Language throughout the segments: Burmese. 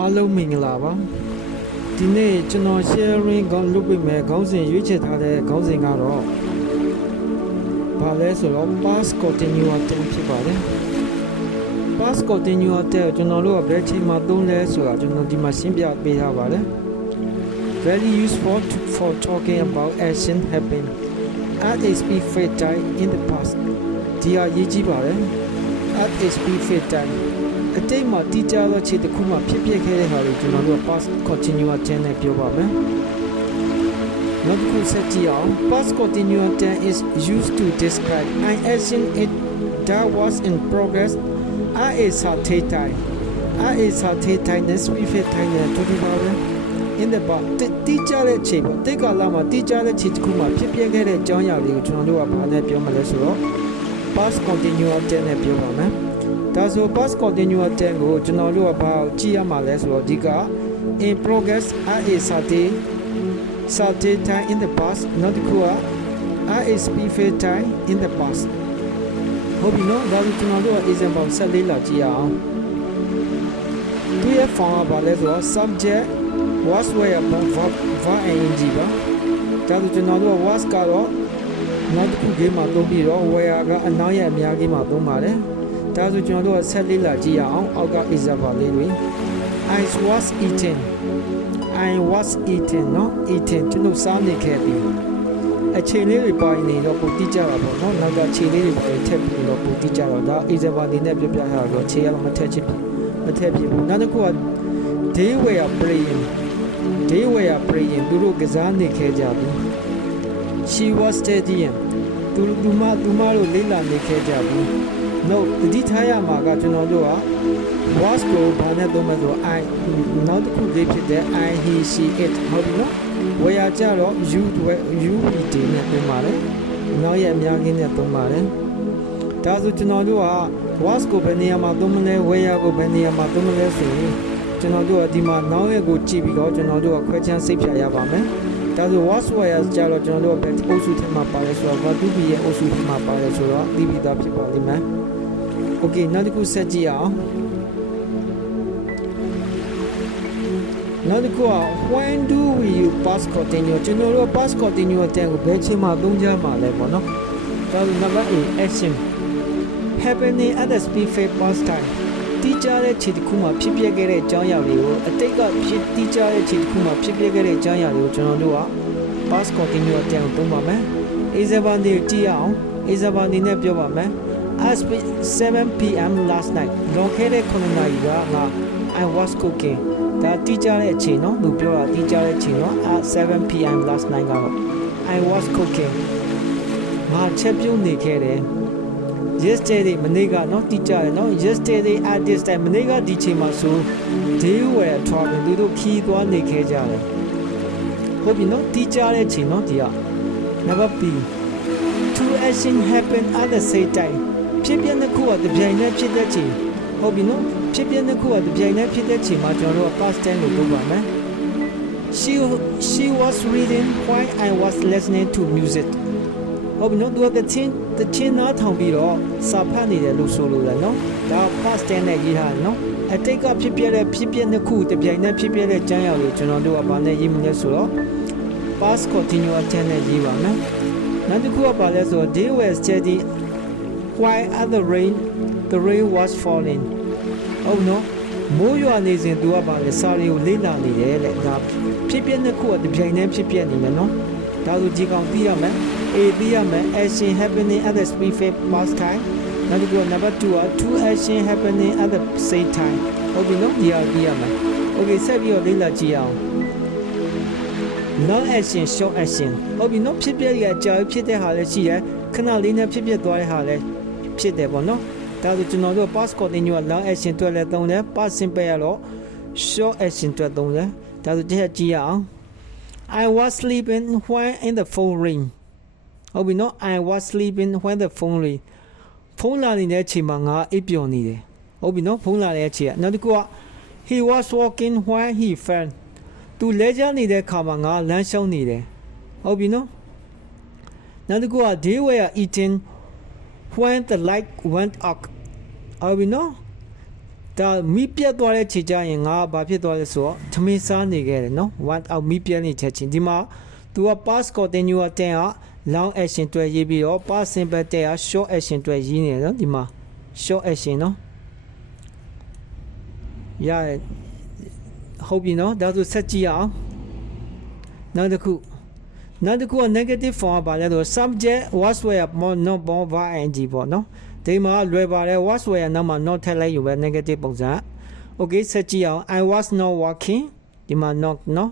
အားလုံးမင်္ဂလာပါဒီနေ့ကျွန်တော် sharing ကောင်းလုပ်ပေးမယ်ခေါင်းစဉ်ရွေးချယ်ထားတဲ့ခေါင်းစဉ်ကတော့ဘာလဲဆိုတော့ past continuous tense ဖြစ်ပါတယ် past continuous tense ကျွန်တော်တို့ကဘယ်ချိန်မှာသုံးလဲဆိုတာကျွန်တော်ဒီမှာရှင်းပြပေးထားပါတယ် very useful for talking about action happened at a specific time in the past ဒီအရေးကြီးပါတယ် at a specific timeအတိတ်မှာတည်ကြသောခြေတစ်ခုမှဖြစ်ပျက်ခဲ့တဲ့ဟာကိုကျွန်တော်တို့ past continuous tense နဲ့ပြောပါမယ်နောက်တစ်ခုဆက်ကြည့်အောင် past continuous tense is used to describe an action that was in progress at a certain time at a certain time နဲ့ specific time နဲ့တူတူပါပဲ in the past တည်ကြတဲ့ခြေပေါ့တိတ်ကာလမှာတည်ကြတဲ့ခြေတစ်ခုမှဖြစ်ပျက်ခဲ့တဲ့အကြောင်းအရာတွေကိုကျွန်တော်တို့ကဘာနဲ့ပြောမလဲဆိုတော့ past continuous tense နဲ့ပြောပါမယ်ဒါဆို past continuous tense ကိုကျွန်တော်တို့ကဘာကြည့်ရမှာလဲဆိုတော့ဒီက in progress at a certain time in the past နောက်တစ်ခုက at a specific time in the past ဟုတ်ပြီနော်ဒါဆိုကျွန်တော်တို့က example 14လောက်ကြည့်ရအောင်ဒီရဲ့ form ကဘာလဲဆိုတော့ subject was where verb ing ပါဒါဆိုကျွန်တော်တို့က was ကတော့နောက်တစ်ခုကြီးမှာသုံးပြီးတော့ where ကအနောက်ရဲ့အများကြီးမှာသုံးပါတယ်ဒါဆိုကျွန်တော်တို့ဆက်လေးလာကြည့်ရအောင်အောက်က example လေးတွေ I was eating နော် eating ကျွန်တော်စားနေခဲ့ပြီအချိန်လေးတွေပိုင်းနေတော့ပုံတိကြတာပေါ့နော်နောက်ကချိန်လေးတွေပိုင်းထည့်ပြီးတော့ပုံတိကြတော့ဒါ example လေးနဲ့ပြပြရတော့ချိန်ရတော့မထည့်ဖြစ်ဘူးနောက်တစ်ခုက they were praying သူတို့ကစားနေခဲ့ကြပြီ she was studying သူမတို့လေ့လာနေခဲ့ကြပြီ no တတိထားရမှာကကျွန်တော်တို့က was ကိုဘာနဲ့သုံးမလဲဆိုတော့ I နောက်တစ်ခုလေးဖြစ်တဲ့ I he she it ဟုတ်ပြီနော် where ကြတော့ you we they နဲ့သုံးပါတယ်နောက်ရဲ့အများကြီးနဲ့သုံးပါတယ်ဒါဆိုကျွန်တော်တို့က was ကိုဘယ်နေရာမှာသုံးမလဲ where ကိုဘယ်နေရာမှာသုံးမလဲဆိုရင်ကျွန်တော်တို့ကဒီမှာနောက်ရဲ့ကိုကြည့်ပြီးတော့ကျွန်တော်တို့ကခွဲခြမ်းစိတ်ဖြာရပါမယ်ဒါဆို was where ကြတော့ကျွန်တော်တို့ကဘယ်အုပ်စုထဲမှာပါလဲဆိုတော့ what to be ရဲ့အုပ်စုထဲမှာပါလဲဆိုတော့သိပြီးသားဖြစ်ပါလိမ့်မယ်Okay နောက်တစ်ခုဆက်ကြည့်အောင်နောက်တစ်ခုက when do we use past continuous ကျွန်တော်တို့ past continuous tense ကိုဘယ်ချိန်မှာသုံးကြမှာလဲပေါ့နော်ဒါဆို number A action happening at the specific past time တည်ကြတဲ့ခြေတစ်ခုမှာဖြစ်ပျက်ခဲ့တဲ့အကြောင်းအရာတွေကိုအတိတ်ကဖြစ်တည်ကြတဲ့ခြေတစ်ခုမှာဖြစ်ပျက်ခဲ့တဲ့အကြောင်းအရာတွေကိုကျွန်တော်တို့က past continuous tense ကိုသုံးပါမယ် example တွေကြည့်အောင် example တွေနဲ့ပြောပါမယ်At 7 p.m. last night လွန်ခဲ့တဲ့9နာရီကငါ I was cooking ဒါတိကျတဲ့အချိန်နော်သူပြောတာတိကျတဲ့အချိန်နော် at 7 p.m. last night ကတော့ I was cooking ငါချက်ပြုတ်နေခဲ့တယ် yesterday မနေ့ကနော်တိကျတယ်နော် yesterday at this time မနေ့ကဒီချိန်မှာဆို they were traveling သူတို့ခီးသွားနေခဲ့ကြတယ်ဟုတ်ပြီနော်တိကျတဲ့အချိန်နော်ဒီက number B two action happen at the same timeဖြစ်ပြတဲ့ခုကတပြိုင်တည်းဖြစ်တဲ့ချိန်ဟုတ်ပြီနော်ဖြစ်ပြတဲ့ခုကတပြိုင်တည်းဖြစ်တဲ့ချိန်မှာကျွန်တော်တို့ past tense ကိုသုံးပါမယ် she was reading while I was listening to music ဟုတ်ပြီနော်သူကတချင်းနားထောင်ပြီးတော့စာဖတ်နေတယ်လို့ဆိုလို့လည်းနော်ဒါ past tense နဲ့ရေးထားတယ်နော်အတိတ်ကဖြစ်ပြတဲ့ခုတပြိုင်တည်းဖြစ်ပြတဲ့ကျမ်းရာကိုကျွန်တော်တို့ကဘာနဲ့ရေးမလဲဆိုတော့ past continuous tense နဲ့ရေးပါမယ်နောက်တစ်ခုကဘာလဲဆိုတော့ they were studying while at the rain was falling ဟုတ်နော်မိုးရွာနေစဉ်သူကဘာလဲစာတွေကိုလေ့လာနေတယ်လေဒါဖြစ်ပြတဲ့ခုကတပြိုင်တည်းဖြစ်ပြနေမယ်နော်ဒါဆိုဒီကောင်သိရမယ် A သိရမယ် action happening at the specific past time နောက်တစ်ခုက number 2က two action happening at the same time ဟုတ်ပြီနော်ဒီဟာသိရမယ် Okay ဆက်ပြီးတော့လေ့လာကြည့်အောင်long action short action ဟုတ်ပြီနော်ဖြစ်ပြရအကြာဖြစ်တဲ့ဟာလည်းရှိတယ်ခဏလေးနဲ့ဖြစ်ပြသွားတဲ့ဟာလည်းဖြစ်တယ်ပေါ့နော်ဒါဆိုကျွန်တော်တို့ past continuous long action တွက်လဲသုံးတယ် past simple ရတော့ short action တွက်သုံးတယ်ဒါဆိုကြည့်ရအောင် I was sleeping when in the phone ring ဟုတ်ပြီနော် I was sleeping when the phone ring ဖုန်းလာနေတဲ့အချိန်မှာငါအိပ်ပျော်နေတယ်ဟုတ်ပြီနော်ဖုန်းလာတဲ့အချိန်ကနောက်တစ်ခုက he was walking when he fell သူလဲကျနေတဲ့ခါမှာငါလမ်းရှုံးနေတယ်ဟုတ်ပြီနော်နောက်တစ်ခုက they were eating when the light went up ဟုတ်ပြီနော် ဒါမီးပြတ်သွားတဲ့ခြေကြရင်ငါဘာဖြစ်သွားလဲဆိုတော့ထမင်းစားနေခဲ့တယ်နော် one out မီးပြတ်နေချက်ချင်းဒီမှာ तू က past continuous tense က long action တွေ့ရေးပြီးတော့ past simple tense က short action တွေ့ရေးနေတယ်နော်ဒီမှာ short action နော်ရတယ်ဟုတ်ပြီနော်ဒါဆိုဆက်ကြည့်အောင်နောက်တစ်ခုက negative form ကဘာလဲဆိုတော့ subject was were not born by ing ပေါ့နော်ဒီမှာလွယ်ပါတယ် was were နောက်မှာ not ထည့်လိုက်ယူပဲ negative ပုံစံ okay ဆက်ကြည့်အောင် I was not working ဒီမှာ not နော်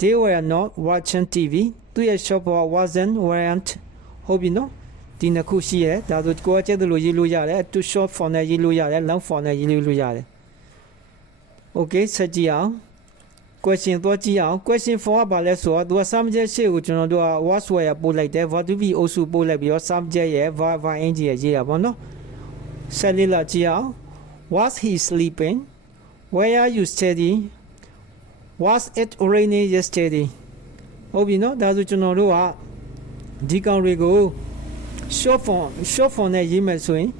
they were not watching TV သူရဲ့ shop wasn't weren't ဟုတ်ပြီနော်ဒီနှစ်ခုရှိရဲဒါဆိုကိုယ်ကကျက်တယ်လို့ရေးလို့ရတယ် to short form နဲ့ရေးလို့ရတယ် long form နဲ့ရေးလို့ရတယ် okay ဆက်ကြည့်အောင် question သွားကြည့်အောင် question 4ကဘာလဲဆိုတော့သူက subject ရှေ့ကိုကျွန်တော်တို့က was were ပို့လိုက်တယ် verb to be အုပ်စုပို့လိုက်ပြီးတော့ subject ရဲ့ verb ing ရဲ့ရေးတာပေါ့နော်ဆက်လေးလာကြည့်အောင် was he sleeping where are you studying was it raining yesterday ဟုတ်ပြီနော်ဒါဆိုကျွန်တော်တို့ကဒီကောင်တွေကို short form နဲ့ရေးမယ်ဆိုရင်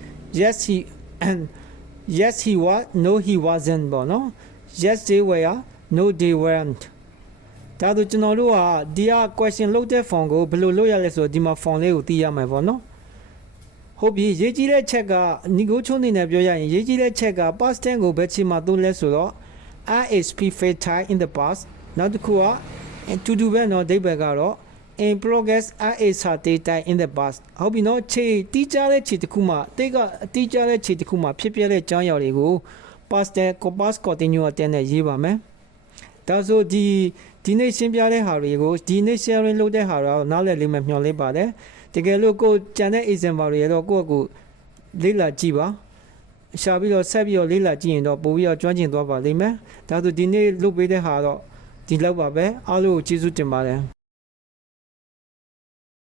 yes he was no he wasn't ပေါ့နော် yes they were no they weren't ဒါဆိုကျွန်တော်တို့ကဒီက question လုပ်တဲ့ form ကိုဘယ်လိုလုပ်ရလဲဆိုတော့ဒီမှာ form လေးကိုသိရမှာပေါ့နော်ဟုတ်ပြီရေးကြည့်တဲ့ချက်ကညီကိုချုံနေနဲ့ပြောရရင်ရေးကြည့်တဲ့ချက်က past tense ကိုဘယ်ချိန်မှာသုံးလဲဆိုတော့ I speak time in the past နောက်တစ်ခုက to do ပဲเนาะအဓိပ္ပာယ်ကတော့ in progress I started time in the past ဟုတ်ပြီเนาะခြေတီးကြတဲ့ခြေတစ်ခုမှာတိတ်ကအတီးကြတဲ့ခြေတစ်ခုမှာဖြစ်ပြတဲ့အကြောင်းအရာတွေကို past continuous tense နဲ့ရေးပါမယ်ဒါဆိုဒီနေ့ရှင်းပြတဲ့ဟာတွေကိုဒီနေ့ sharing လုပ်တဲ့ဟာတော့နားလည်လိမ့်မယ်မျှော်လင့်ပါတယ်တကယ်လို့ကိုကြံတဲ့ example တွေတော့ကိုယ့်ကိုလေ့လာကြည့်ပါရှာပြီးတော့ဆက်ပြီးတော့လေ့လာကြည့်ရင်တော့ပို့ပြီးတော့ကျွမ်းကျင်သွားပါလိမ့်မယ်ဒါဆိုဒီနေ့လုပ်ပေးတဲ့ဟာတော့ဒီလောက်ပါပဲအားလုံးကိုကျေးဇူးတင်ပါတယ်